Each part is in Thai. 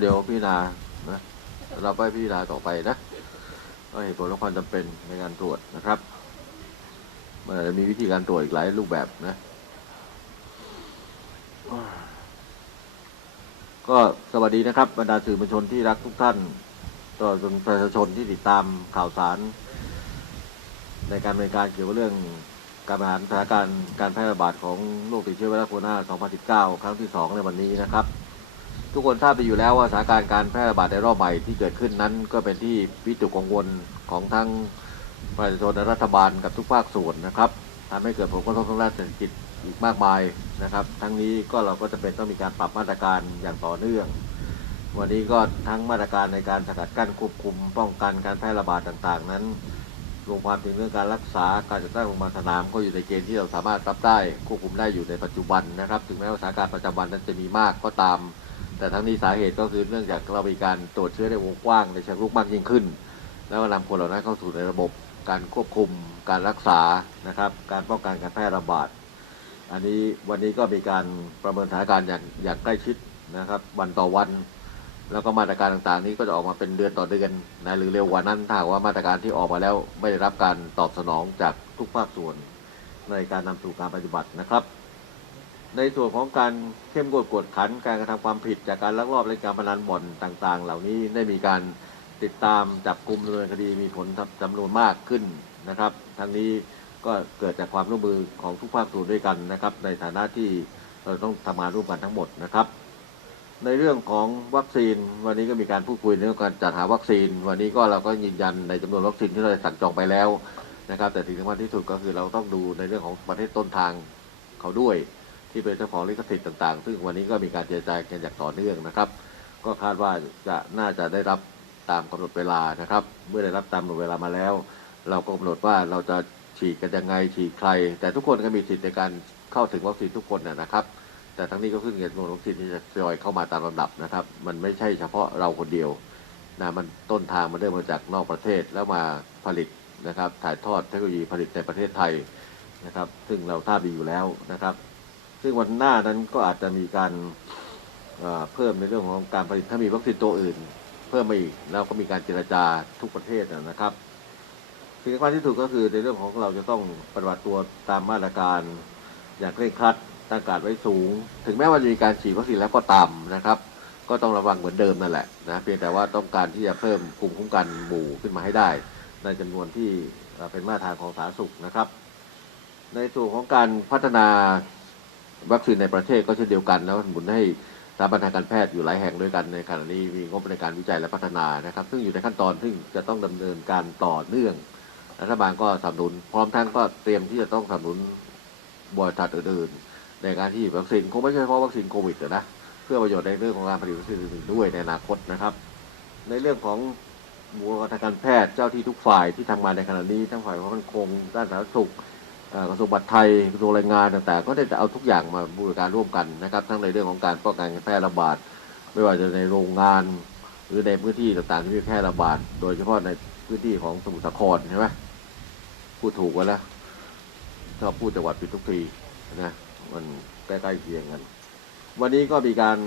เดี๋ยวพิจารณานะเราไปพิจารณาต่อไปนะก็เหตุผลและความจำเป็นในการตรวจนะครับมันอาจจะมีวิธีการตรวจอีกหลายรูปแบบนะ ก็สวัสดีนะครับ บรรดาสื่อมวลชนที่รักทุกท่านตลอดจนประชาชนที่ติดตามข่าวสาร ในการดำเนินการเกี่ยวกับเรื่องการบริหารสถานการณ์การแพร่ระบาดของโรคติดเชื้อไวรัสโคโรนา 2019 ครั้งที่ 2 ในวันนี้นะครับ ทุกคนทราบไปอยู่แล้วว่าสถานการณ์การแพร่ระบาดในรอบใหม่ที่เกิดขึ้นนั้น ก็เป็นที่วิตกกังวลของทั้งประชาชนและรัฐบาลกับทุกภาคส่วนนะครับทำให้เกิดผลกระทบทางด้านเศรษฐกิจอีกมากมายนะครับ ทั้งนี้ก็เราก็จะเป็นต้องมีการปรับมาตรการอย่างต่อเนื่อง วันนี้ก็ทั้งมาตรการในการสกัดกั้นควบคุม ป้องกันการแพร่ระบาดต่างๆ นั้นรวมความถึงเรื่องการรักษาการจัดตั้งโรงพยาบาลสนามก็อยู่ในเกณฑ์ที่เราสามารถรับได้ควบคุมได้อยู่ในปัจจุบันนะครับ ถึงแม้ว่าสถานการณ์ประจำวันนั้นจะมีมากก็ตาม แต่ทั้งนี้สาเหตุก็คือเนื่องจากเรามีการตรวจเชื้อในวงกว้างในเชิงรุกมากยิ่งขึ้น แล้วก็นำคนเหล่านั้นเข้าสู่ในระบบการควบคุม การรักษานะครับ การป้องกันการแพร่ระบาด อันนี้วันนี้ก็มีการประเมินสถานการณ์อย่างอย่างใกล้ชิดนะครับ วันต่อวัน แล้วก็มาตรการต่างๆ นี้ก็จะออกมาเป็นเดือนต่อเดือนนะหรือเร็วกว่านั้นถ้าว่ามาตรการที่ออกมาแล้วไม่ได้รับการตอบสนองจากทุกภาคส่วนในการนำสู่การปฏิบัตินะครับ ในส่วนของการเข้มงวดกวดขันการกระทำความผิดจากการลักลอบเล่นการพนันบ่อนต่าง ๆ เหล่านี้ได้มีการติดตามจับกลุ่มดำเนินคดีมีผลจำนวนมากขึ้นนะครับทั้งนี้ก็เกิดจากความร่วมมือของทุกภาคส่วนด้วยกันนะครับ ในฐานะที่เราต้องทำงานร่วมกันทั้งหมดนะครับ ในเรื่องของวัคซีนวันนี้ก็มีการพูดคุยเรื่องการจัดหาวัคซีน วันนี้ก็เราก็ยืนยันในจำนวนวัคซีนที่เราสั่งจองไปแล้วนะครับ แต่สิ่งสำคัญที่สุดก็คือเราต้องดูในเรื่องของประเทศต้นทางเขาด้วย ที่เป็นเจ้าของลิขสิทธิ์ต่างๆ ซึ่งวันนี้ก็มีการเจรจากันอย่างต่อเนื่องนะครับ ก็คาดว่าจะน่าจะได้รับตามกำหนดเวลานะครับ เมื่อได้รับตามกำหนดเวลามาแล้ว เราก็กำหนดว่าเราจะฉีดกันยังไงฉีดใคร แต่ทุกคนก็มีสิทธิ์ในการเข้าถึงวัคซีนทุกคนนะครับ แต่ทั้งนี้ก็ขึ้นกับจำนวนวัคซีนที่จะทยอยเข้ามาตามลำดับนะครับ มันไม่ใช่เฉพาะเราคนเดียวนะมันต้นทางมันเริ่มมาจากนอกประเทศแล้วมาผลิตนะครับ ถ่ายทอดเทคโนโลยีผลิตในประเทศไทยนะครับ ซึ่งเราทราบดีอยู่แล้วนะครับ ซึ่งวันหน้านั้นก็อาจจะมีการเพิ่มในเรื่องของการผลิตถ้ามีวัคซีนตัวอื่น เพิ่มมาอีกแล้วก็มีการเจรจาทุกประเทศนะครับสิ่งสำคัญที่สุดก็คือในเรื่องของเราจะต้องปฏิบัติตัวตามมาตรการอย่างเคร่งครัดตั้งการไว้สูง ถึงแม้ว่าจะมีการฉีดวัคซีนแล้วก็ตามนะครับ ก็ต้องระวังเหมือนเดิมนั่นแหละนะเพียงแต่ว่าต้องการที่จะเพิ่มภูมิคุ้มกันหมู่ขึ้นมาให้ได้ ในจำนวนที่เป็นมาตรฐานของสาธารณสุขนะครับ ในส่วนของการพัฒนา วัคซีนในประเทศก็เช่นเดียวกันแล้วหมุนให้สถาบันทางการแพทย์อยู่หลายแห่งด้วยกันในขณะนี้มีงบในการวิจัยและพัฒนานะครับ ซึ่งอยู่ในขั้นตอนซึ่งจะต้องดำเนินการต่อเนื่องรัฐบาลก็สนับสนุน พร้อมทั้งก็เตรียมที่จะต้องสนับสนุนบริษัทอื่นๆ ในการที่วัคซีนคงไม่ใช่เฉพาะวัคซีนโควิดนะเพื่อประโยชน์ในเรื่องของการผลิตวัคซีนอื่นๆด้วยในอนาคตนะครับ ในเรื่องของบุคลากรทางการแพทย์เจ้าที่ทุกฝ่ายที่ทำงานในขณะนี้ทั้งฝ่ายความมั่นคงด้านสาธารณสุข กระทรวงบัตรไทยกระทรวงแรงงานต่างๆ ก็ได้จะเอาทุกอย่างมาบูรณาการร่วมกันนะครับ ทั้งในเรื่องของการป้องกันการแพร่ระบาด ไม่ว่าจะในโรงงาน หรือในพื้นที่ต่างๆที่มีแพร่ระบาด โดยเฉพาะในพื้นที่ของสมุทรสาครใช่ไหมพูดถูกไว้แล้วชอบพูดจังหวัดผิดทุกทีนะมันใกล้ๆเคียงกัน วันนี้ก็มีการ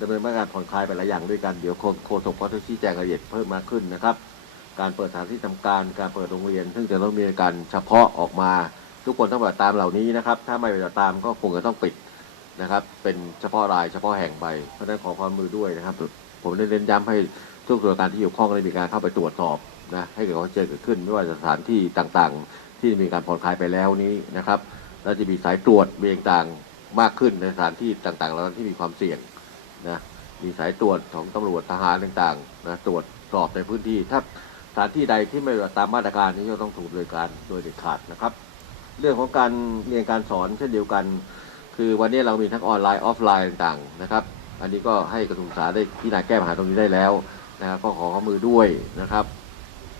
ดำเนินมาตรการผ่อนคลายไปหลายอย่างด้วยกัน เดี๋ยวโฆโฆษกเขาจะชี้แจงรายละเอียดเพิ่มมากขึ้นนะครับ การเปิดสถานที่ทำการ การเปิดโรงเรียน ซึ่งจะต้องมีการเฉพาะออกมา ทุกคนต้องปฏิบัติตามเหล่านี้นะครับ ถ้าไม่ปฏิบัติตามก็คงจะต้องปิดนะครับ เป็นเฉพาะรายเฉพาะแห่งไป เพราะฉะนั้นขอความมือด้วยนะครับ ผมได้เน้นย้ำให้ทุกส่วนการที่เกี่ยวข้องได้มีการเข้าไปตรวจสอบนะให้เกิดความเจนเกิดขึ้น ไม่ว่าจะสถานที่ต่างๆ ที่มีการผ่อนคลายไปแล้วนี้นะครับแล้วจะมีสายตรวจมีต่างมากขึ้นในสถานที่ต่างๆเหล่านั้นที่มีความเสี่ยงนะมีสายตรวจของตำรวจทหารต่างๆนะตรวจสอบในพื้นที่ถ้า ถานที่ใดที่ไม่ปฏิบัติตามมาตรการนี้ก็ต้องถูกดำเนินการโดยเด็ดขาดนะครับ เรื่องของการเรียนการสอนเช่นเดียวกัน คือวันนี้เรามีทั้งออนไลน์ออฟไลน์ต่างๆนะครับ อันนี้ก็ให้กระทรวงศึกษาได้พิจารณาแก้ปัญหาตรงนี้ได้แล้วนะครับก็ขอข้อมือด้วยนะครับ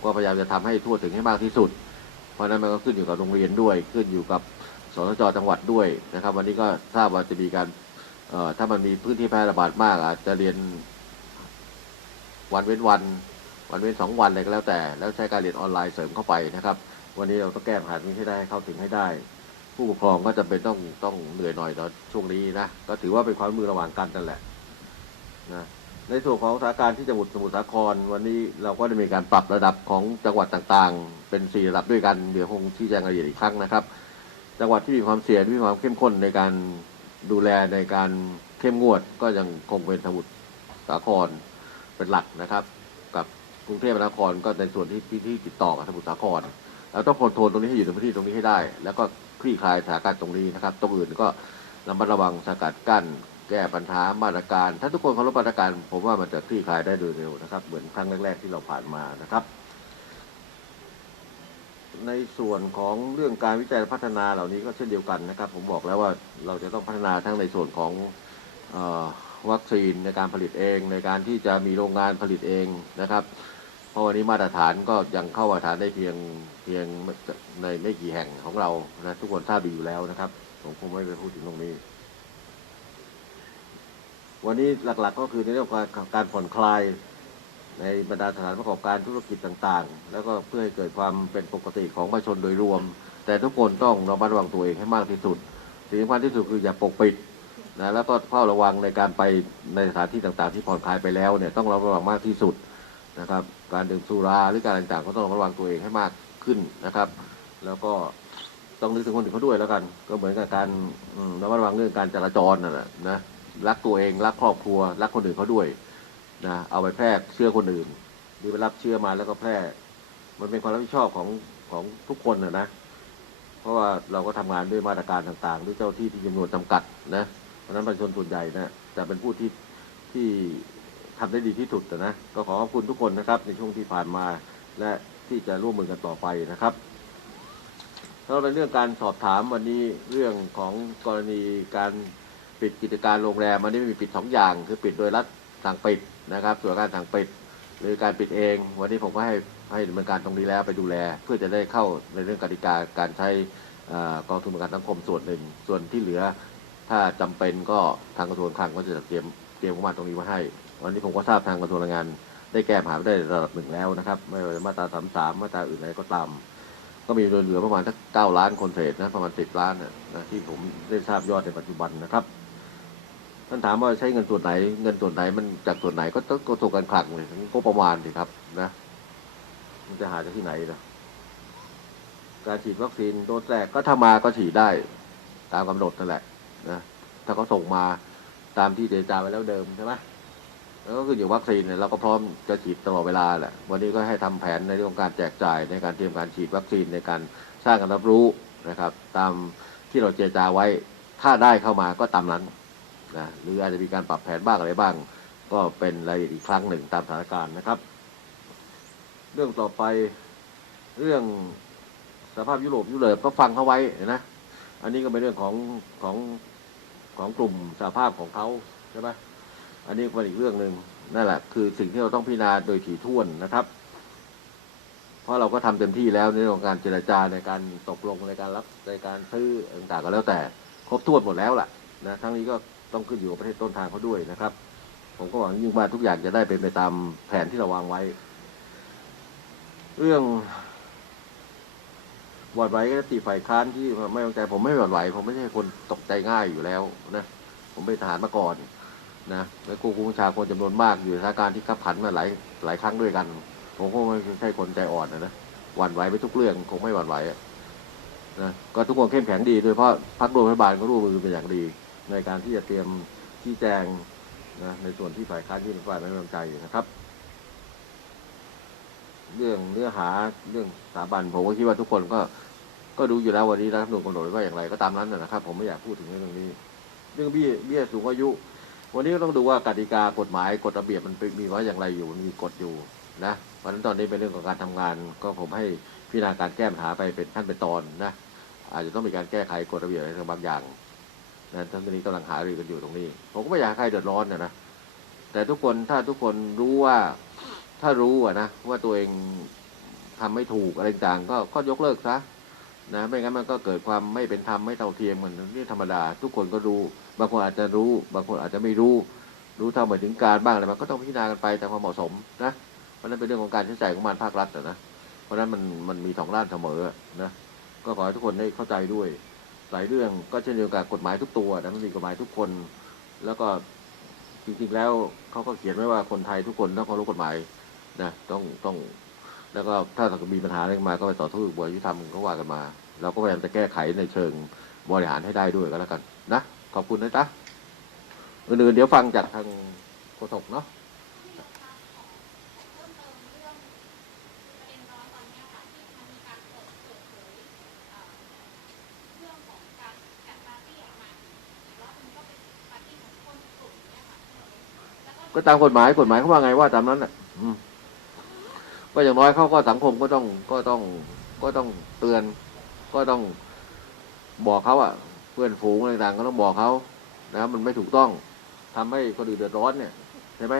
ก็พยายามจะทำให้ทั่วถึงให้มากที่สุด เพราะนั้นมันก็ขึ้นอยู่กับโรงเรียนด้วย ขึ้นอยู่กับสสจจังหวัดด้วยนะครับ วันนี้ก็ทราบว่าจะมีการถ้ามันมีพื้นที่แพร่ระบาดมาก อาจจะเรียนวันเว้นวัน วันเว้นสองวันอะไรก็แล้วแต่ แล้วใช้การเรียนออนไลน์เสริมเข้าไปนะครับ วันนี้เราต้องแก้ปัญหานี้ให้ได้เข้าถึงให้ได้ ผู้ปกครองก็จำเป็นต้องต้องเหนื่อยหน่อยตอนช่วงนี้นะก็ถือว่าเป็นความมือระหว่างกันนั่นแหละนะในส่วนของสถานการณ์ที่จังหวัดสมุทรสาคร วันนี้เราก็ได้มีการปรับระดับของจังหวัดต่างๆ เป็นสี่ระดับด้วยกันเดี๋ยวคงชี้แจงรายละเอียดอีกครั้งนะครับ จังหวัดที่มีความเสี่ยงที่มีความเข้มข้นในการดูแลในการเข้มงวดก็ยังคงเป็นสมุทรสาครเป็นหลักนะครับ กรุงเทพมหานครก็ในส่วนที่ที่ที่ติดต่อกับสมุทรสาครเราต้องคอนโทรลตรงนี้ให้อยู่ในพื้นที่ตรงนี้ให้ได้ แล้วก็คลี่คลายสถานการณ์ตรงนี้นะครับ ตรงอื่นก็ระมัดระวังสกัดกั้น แก้ปัญหามาตรการ ถ้าทุกคนเคารพมาตรการ ผมว่ามันจะคลี่คลายได้โดยเร็วนะครับ เหมือนครั้งแรก ๆ ที่เราผ่านมานะครับ ในส่วนของเรื่องการวิจัยและพัฒนาเหล่านี้ก็เช่นเดียวกันนะครับ ผมบอกแล้วว่าเราจะต้องพัฒนาทั้งในส่วนของออวัคซีนในการผลิตเอง ในการที่จะมีโรงงานผลิตเองนะครับ ราะวันนี้มาตรฐานก็ยังเข้ามาตรฐานได้เพียงเพียงในไม่กี่แห่งของเรานะทุกคนทราบดีอยู่แล้วนะครับ ผมคงไม่ไปพูดถึงตรงนี้ วันนี้หลักๆก็คือในเรื่องของการการผ่อนคลายในบรรดาสถานประกอบการธุรกิจต่างๆ แล้วก็เพื่อให้เกิดความเป็นปกติของประชาชนโดยรวม แต่ทุกคนต้องระมัดระวังตัวเองให้มากที่สุด สิ่งสำคัญที่สุดคืออย่าปกปิดนะแล้วก็เฝ้าระวังในการไปในสถานที่ต่างๆ ที่ผ่อนคลายไปแล้วเนี่ยต้องระมัดระวังมากที่สุด นะครับ การดื่มสุราหรือการต่างๆก็ต้องระวังตัวเองให้มากขึ้นนะครับ แล้วก็ต้องนึกถึงคนอื่นเขาด้วยแล้วกัน ก็เหมือนกับการระมัดระวังเรื่องการจราจรนั่นแหละนะรักตัวเองรักครอบครัว รักคนอื่นเขาด้วยนะเอาไปแพร่เชื้อคนอื่นหรือไปรับเชื้อมาแล้วก็แพร่ มันเป็นความรับผิดชอบของของทุกคนนะนะเพราะว่าเราก็ทำงานด้วยมาตรการต่างๆ ด้วยเจ้าที่ที่จำนวนจำกัดนะเพราะฉะนั้นประชาชนส่วนใหญ่นะจะเป็นผู้ที่ที่ ทำได้ดีที่สุดนะก็ขอขอบคุณทุกคนนะครับ ในช่วงที่ผ่านมาและที่จะร่วมมือกันต่อไปนะครับแล้วในเรื่องการสอบถามวันนี้เรื่องของกรณีการปิดกิจการโรงแรมอันนี้มีปิดสองอย่าง คือปิดโดยรัฐสั่งปิดนะครับส่วนการสั่งปิด หรือการปิดเอง วันนี้ผมก็ให้ให้ดำเนินการตรงนี้แล้วไปดูแล เพื่อจะได้เข้าในเรื่องกติกาการใช้อกองทุนประกันสังคมส่วนหนึ่ง ส่วนที่เหลือถ้าจำเป็นก็ทางกระทรวงคลังก็จะเตรียมเตรียมงบประมาตรงนี้มาให้ วันนี้ผมก็ทราบทางกระทรวงแรงงาน ได้แก้ปัญหาได้ระดับหนึ่งแล้วนะครับ ไม่ว่าจะมาตราสามสามมาตราอื่นอะไรก็ตาม ก็มีเหลือประมาณสักเก้าล้านคนเศษนะประมาณสิบล้านนะที่ผมได้ทราบยอดในปัจจุบันนะครับท่านถามว่าใช้เงินส่วนไหน เงินส่วนไหนมันจากส่วนไหนก็ต้องกระทรวงการคลังเลยก็ประมาณสิครับนะมันจะหาจากที่ไหนนะการฉีดวัคซีนโดสแรกก็ถ้ามาก็ฉีดได้ตามกำหนดนั่นแหละนะถ้าเขาส่งมาตามที่เจรจาไว้แล้วเดิมใช่ไหม แล้วก็คืออยู่วัคซีนเนี่ยเราก็พร้อมจะฉีดตลอดเวลาแหละวันนี้ก็ให้ทำแผนในเรื่องการแจกจ่ายในการเตรียมการฉีดวัคซีนในการสร้างการรับรู้นะครับ ตามที่เราเจรจาไว้ถ้าได้เข้ามาก็ตามนั้นนะหรืออาจจะมีการปรับแผนบ้างอะไรบ้าง ก็เป็นรายละเอียดอีกครั้งหนึ่งตามสถานการณ์นะครับ เรื่องต่อไปเรื่องสภาพยุโรปยุโรปก็ฟังเขาไว้นะอันนี้ก็เป็นเรื่องของของของกลุ่มสภาพของเขาใช่ไหม อันนี้เป็นอีกเรื่องหนึ่งนั่นแหละคือสิ่งที่เราต้องพิจารณาโดยถี่ถ้วนนะครับ เพราะเราก็ทำเต็มที่แล้วในเรื่องการเจรจาในการตกลงในการรับในการซื้อต่างๆก็แล้วแต่ ครบถ้วนหมดแล้วล่ะนะทั้งนี้ก็ต้องขึ้นอยู่กับประเทศต้นทางเขาด้วยนะครับ ผมก็หวังยิ่งว่าทุกอย่างจะได้เป็นไปตามแผนที่เราวางไว้ เรื่องหวัดไหวก็ตีฝ่ายค้านที่ไม่วางใจผมไม่หวั่นไหวผมไม่ใช่คนตกใจง่ายอยู่แล้วนะผมเป็นทหารมาก่อน นะและกูกูประชาคนจำนวนมากอยู่ในสถานการณ์ที่ขับขันมาหลายหลายครั้งด้วยกันผมก็ไม่ใช่คนใจอ่อนนะนะหวั่นไหวไปทุกเรื่องคงไม่หวั่นไหวนะก็ทุกคนเข้มแข็งดีโดยเฉพาะพรรคร่วมรัฐบาลก็ร่วมมือเป็นอย่างดี ในการที่จะเตรียมชี้แจงนะในส่วนที่ฝ่ายค้านที่เป็นฝ่ายไม่ไว้วางใจนะครับ เรื่องเนื้อหาเรื่องสถาบันผมก็คิดว่าทุกคนก็ก็ดูอยู่แล้ววันนี้รัฐธรรมนูญกำหนดไว้ว่าอย่างไรก็ตามนั้นนะนะครับ ผมไม่อยากพูดถึงเรื่องนี้ เรื่องเบี้ยเบี้ยสูงอายุ วันนี้ก็ต้องดูว่ากติกากฎหมายกฎระเบียบมันมีไว้อย่างไรอยู่มีกฎอยู่นะเพราะฉะนั้นตอนนี้เป็นเรื่องของการทำงาน ก็ผมให้พิจารณาการแก้ปัญหาไปเป็นขั้นเป็นตอนนะอาจจะต้องมีการแก้ไขกฎระเบียบอะไรบางอย่างนะทั้งนี้กำลังหารือกันอยู่ตรงนี้ ผมก็ไม่อยากให้ใครเดือดร้อนนะนะแต่ทุกคนถ้าทุกคนรู้ว่าถ้ารู้อะนะว่าตัวเองทำไม่ถูกอะไรต่างก็ก็ยกเลิกซะ นะไม่งั้นมันก็เกิดความไม่เป็นธรรมไม่เท่าเทียมกันนี่ธรรมดา ทุกคนก็รู้ บางคนอาจจะรู้ บางคนอาจจะไม่รู้ รู้เท่าไม่ถึงการบ้างอะไรมันก็ต้องพิจารณากันไปแตามความเหมาะสมนะเพราะนั้นเป็นเรื่องของการใช้จ่ายของมันภาครัฐนะเพราะฉะนั้นมันมันมีสองด้านเสมอนะก็ขอให้ทุกคนได้เข้าใจด้วย หลายเรื่องก็เช่นเดียวกับกฎหมายทุกตัวนะมันมีกฎหมายทุกคน แล้วก็จริงๆแล้วเขาก็เขียนไว้ว่าคนไทยทุกคนต้องเคารพกฎหมายนะต้องต้อง แล้วก็ถ้ามีปัญหาอะไรมาก็ไปต่อสู้กับบริยุทธรรมก็ว่ากันมา เราก็พยายามจะแก้ไขในเชิงบริหารให้ได้ด้วยก็แล้วกันนะขอบคุณนะจ๊ะอื่นๆเดี๋ยวฟังจากทางโฆษกเนาะก็ตามกฎหมายกฎหมายเขาว่าไงว่าตามนั้นแหละ ก็อย่างน้อยเขาก็สังคมก็ต้องก็ต้องก็ต้องเตือน ก็ต้องบอกเขาอะเพื่อนฝูงอะไรต่างๆก็ต้องบอกเขานะครับมันไม่ถูกต้องทำให้คนอื่นเดือดร้อนเนี่ยใช่ไหม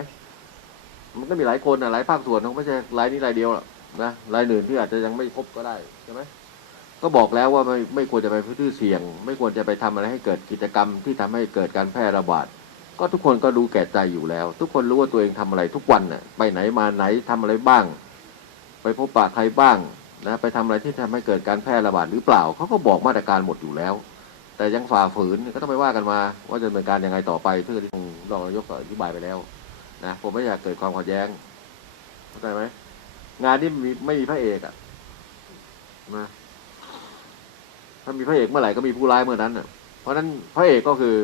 มันก็มีหลายคนอะหลายภาคส่วนเขาไม่ใช่รายนี้รายเดียวหรอกนะรายอื่นที่อาจจะยังไม่พบก็ได้ใช่ไหมก็บอกแล้วว่าไม่ไม่ควรจะไปพื้นที่เสี่ยง ไม่ควรจะไปทำอะไรให้เกิดกิจกรรมที่ทำให้เกิดการแพร่ระบาดก็ทุกคนก็รู้แก่ใจอยู่แล้ว ทุกคนรู้ว่าตัวเองทำอะไรทุกวันน่ะไปไหนมาไหนทำอะไรบ้าง ไปพบปะใครบ้างนะไปทำอะไรที่ทำให้เกิดการแพร่ระบาดหรือเปล่าเขาก็บอกมาตรการหมดอยู่แล้ว แต่ยังฝ่าฝืนก็ต้องไปว่ากันมาว่าจะดำเนินการยังไงต่อไปเพื่อที่รองนายกอธิบายไปแล้วนะผมไม่อยากเกิดความขัดแย้งเข้าใจไหมงานนี้มีไม่มีพระเอกอะนะถ้ามีพระเอกเมื่อไหร่ก็มีผู้ร้ายเมื่อนั้นน่ะเพราะฉะนั้นพระเอกก็คือ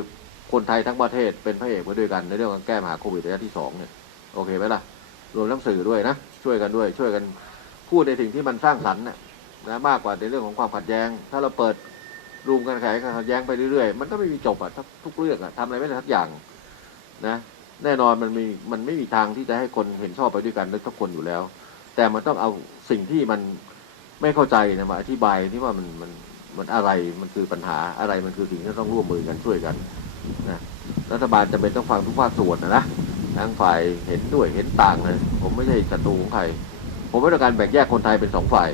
คนไทยทั้งประเทศเป็นพระเอกมาด้วยกันในเรื่องการแก้ปัญหาโควิดระยะที่สองเนี่ยโอเคไหมล่ะรวมทั้งสื่อด้วยนะช่วยกันด้วยช่วยกัน พูดในสิ่งที่มันสร้างสรรค์นะมากกว่าในเรื่องของความขัดแย้ง ถ้าเราเปิดรูมการแข่งขัดแย้งไปเรื่อยๆ มันก็ไม่มีจบอะทุกเรื่องอะทำอะไรไม่ได้ทักอย่างนะ แน่นอนมันมีมันไม่มีทางที่จะให้คนเห็นชอบไปด้วยกันได้ทุกคนอยู่แล้ว แต่มันต้องเอาสิ่งที่มันไม่เข้าใจนะมาอธิบายที่ว่ามันมันมันอะไรมันคือปัญหาอะไรมันคือสิ่งที่ต้องร่วมมือกันช่วยกันนะรัฐบาลจะเป็นต้องฟังทุกภาคส่วนนะนะทั้งฝ่ายเห็นด้วยเห็นต่างนะผมไม่ใช่ศัตรูของใคร ผมไม่ต้องการแบ่งแยกคนไทยเป็นสองฝ่าย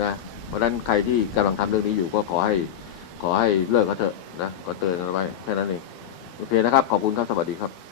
นะเพราะฉะนั้นใครที่กำลังทำเรื่องนี้อยู่ก็ขอให้ขอให้เลิกก็เถอะนะก็เตือนกันไว้แค่นั้นเองโอเคนะครับ ขอบคุณครับสวัสดีครับ